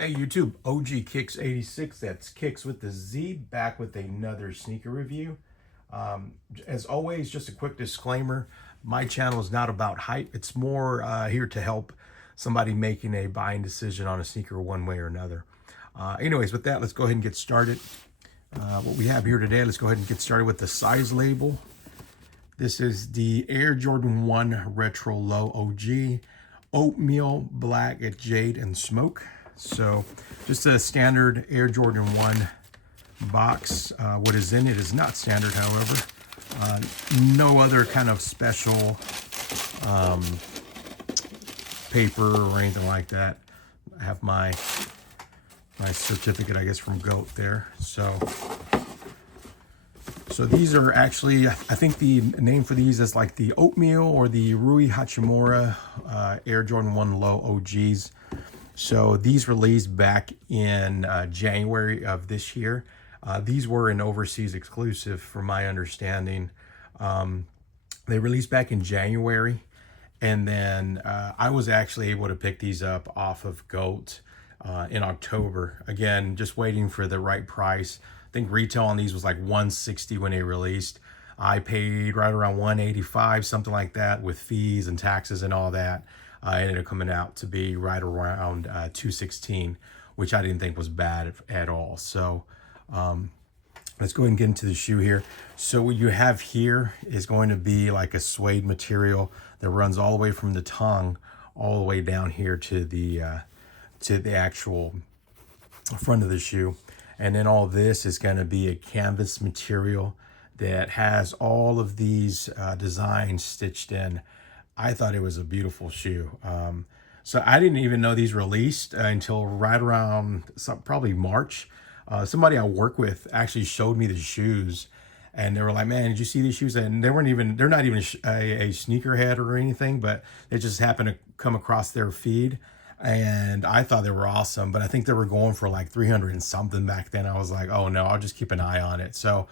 Hey YouTube, OG Kicks 86, that's Kicks with the Z, back with another sneaker review. As always, just a quick disclaimer, my channel is not about hype. It's more here to help somebody making a buying decision on a sneaker one way or another. Anyways, with that, let's go ahead and get started. What we have here today, let's go ahead and get started with the size label. This is the Air Jordan 1 Retro Low OG, Oatmeal, Black, Jade, and Smoke. So just a standard Air Jordan 1 box. What is in it is not standard, however. No other kind of special paper or anything like that. I have my certificate, I guess, from GOAT there. So these are actually, I think the name for these is like the Oatmeal or the Rui Hachimura Air Jordan 1 Low OGs. So these released back in January of this year. These were an overseas exclusive from my understanding. They released back in January. And then I was actually able to pick these up off of GOAT in October. Again, just waiting for the right price. I think retail on these was like $160 when they released. I paid right around $185, something like that, with fees and taxes and all that. It ended up coming out to be right around $216, which I didn't think was bad at all. So let's go ahead and get into the shoe here. So what you have here is going to be like a suede material that runs all the way from the tongue all the way down here to the actual front of the shoe. And then all this is going to be a canvas material that has all of these designs stitched in. I thought it was a beautiful shoe. So I didn't even know these released until right around probably March. Somebody I work with actually showed me the shoes, and they were like, "Man, did you see these shoes?" And they're not even a sneakerhead or anything, but they just happened to come across their feed. And I thought they were awesome, but I think they were going for like 300 and something back then. I was like, oh no, I'll just keep an eye on it. So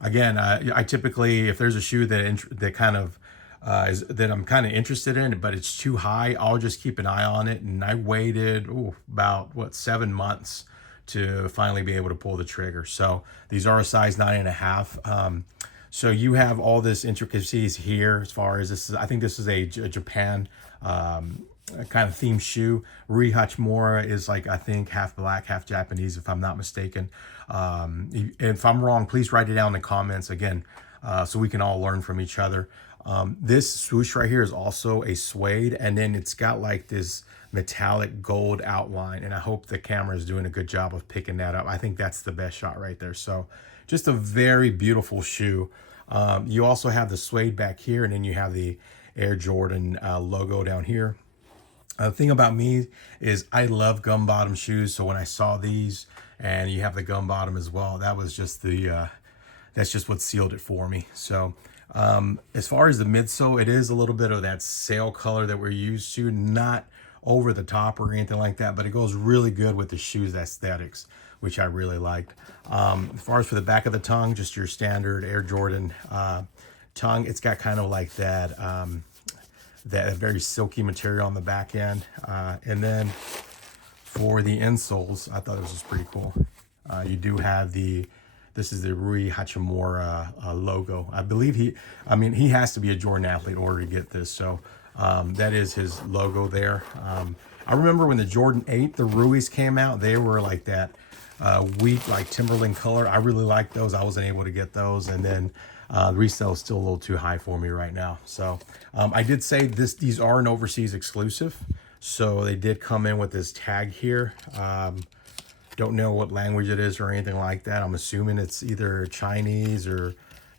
again, I typically, if there's a shoe that kind of that I'm kind of interested in, but it's too high, I'll just keep an eye on it. And I waited about 7 months to finally be able to pull the trigger. So these are a size 9.5. So you have all this intricacies here as far as this is. I think this is a Japan kind of themed shoe. Rui Hachimura is like, I think, half black, half Japanese, if I'm not mistaken. If I'm wrong, please write it down in the comments again, so we can all learn from each other. This swoosh right here is also a suede, and then it's got like this metallic gold outline, and I hope the camera is doing a good job of picking that up. I think that's the best shot right there. So just a very beautiful shoe. You also have the suede back here, and then you have the Air Jordan logo down here. The thing about me is I love gum bottom shoes. So when I saw these and you have the gum bottom as well, that was just that's just what sealed it for me. So as far as the midsole, it is a little bit of that sail color that we're used to, not over the top or anything like that, but it goes really good with the shoes aesthetics, which I really liked. As far as for the back of the tongue, just your standard Air Jordan tongue. It's got kind of like that that very silky material on the back end. And then for the insoles, I thought this was pretty cool. You do have this is the Rui Hachimura logo. I believe he has to be a Jordan athlete in order to get this. So that is his logo there. I remember when the Jordan 8, the Rui's came out, they were like that weak, like Timberland color. I really liked those. I wasn't able to get those. And then the resale is still a little too high for me right now. So I did say these are an overseas exclusive. So they did come in with this tag here. Don't know what language it is or anything like that. I'm assuming it's either Chinese or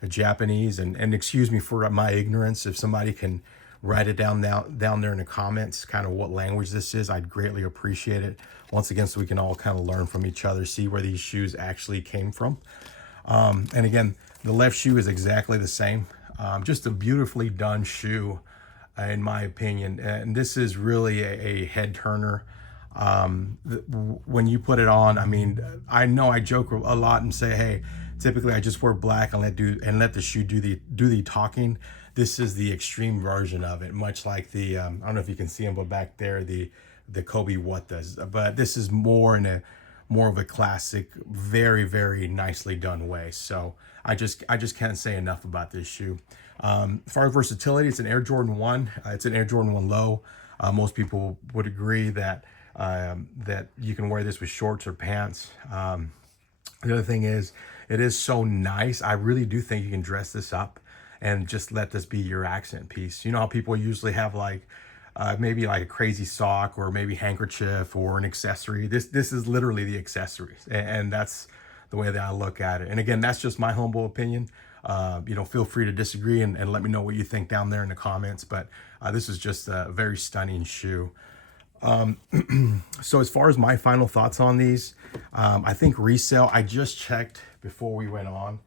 Japanese. And excuse me for my ignorance. If somebody can write it down there in the comments, kind of what language this is, I'd greatly appreciate it. Once again, so we can all kind of learn from each other, see where these shoes actually came from. And again, the left shoe is exactly the same. Just a beautifully done shoe, in my opinion. And this is really a head turner. When you put it on, I mean, I know I joke a lot and say, hey, typically I just wear black and let the shoe do the talking. This is the extreme version of it, much like the I don't know if you can see them, but back there, the the Kobe what does, but this is more in a more of a classic, very, very nicely done way. So I just can't say enough about this shoe. As far as versatility, it's an Air Jordan 1. It's an Air Jordan 1 low. Most people would agree that that you can wear this with shorts or pants. The other thing is, it is so nice. I really do think you can dress this up and just let this be your accent piece. You know how people usually have like maybe like a crazy sock or maybe handkerchief or an accessory. This is literally the accessories, and that's the way that I look at it. And again, that's just my humble opinion. You know, feel free to disagree and let me know what you think down there in the comments. But this is just a very stunning shoe. So as far as my final thoughts on these, I think resale, I just checked before we went on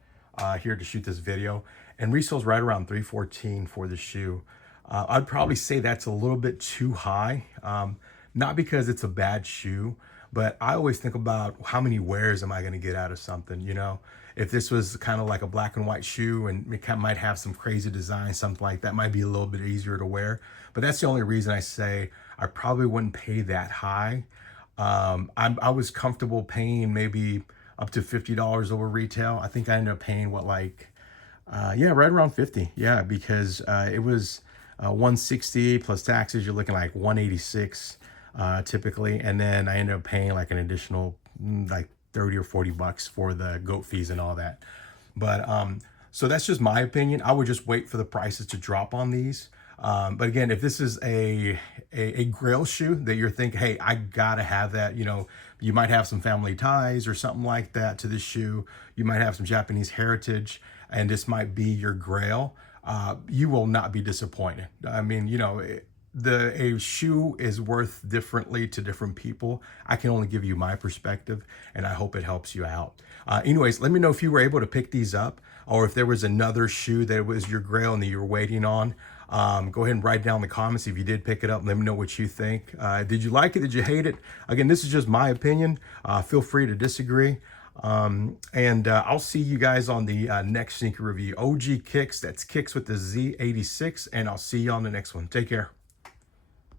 here to shoot this video, and resale's right around $314 for the shoe. I'd probably say that's a little bit too high, not because it's a bad shoe, but I always think about how many wears am I going to get out of something, you know? If this was kind of like a black and white shoe and it might have some crazy design, something like that, might be a little bit easier to wear. But that's the only reason I say I probably wouldn't pay that high. I was comfortable paying maybe up to $50 over retail. I think I ended up paying what, like, yeah, right around 50. Yeah, because it was 160 plus taxes. You're looking like 186 typically, and then I ended up paying like an additional like 30 or 40 bucks for the goat fees and all that. But so that's just my opinion. I would just wait for the prices to drop on these. But again, if this is a grail shoe that you're thinking, hey, I gotta have that, you know, you might have some family ties or something like that to this shoe. You might have some Japanese heritage, and this might be your grail. You will not be disappointed. I mean, you know, a shoe is worth differently to different people. I can only give you my perspective, and I hope it helps you out. Anyways, let me know if you were able to pick these up, or if there was another shoe that was your grail and that you were waiting on. Go ahead and write down in the comments if you did pick it up. Let me know what you think. Did you like it? Did you hate it? Again, this is just my opinion. Feel free to disagree. And I'll see you guys on the next sneaker review. OG Kicks, that's Kicks with the Z86, and I'll see you on the next one. Take care.